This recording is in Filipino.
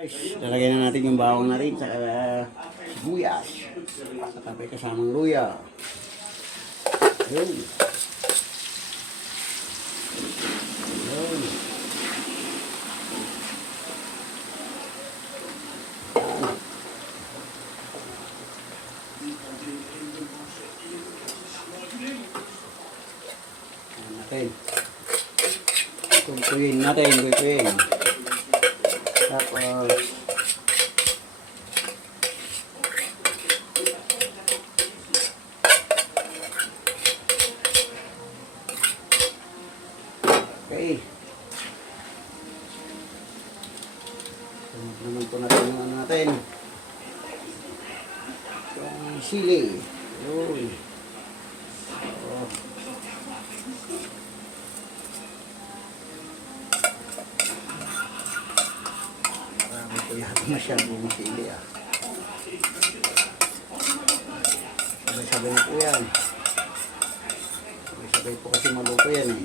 Lalagyan na natin yung bawang na rin sa sibuyas. Tapos kasamang luya. Yun. Yun. Ayan natin. Kukuyin natin, kukuyin. Tapos okay. Sunod naman po natin yung ano natin. Yung sili. Yun. Oh. Marami po yata masyadong sili ah. Sabay-sabay na po yan. Sabay-sabay po kasi maluto yan eh.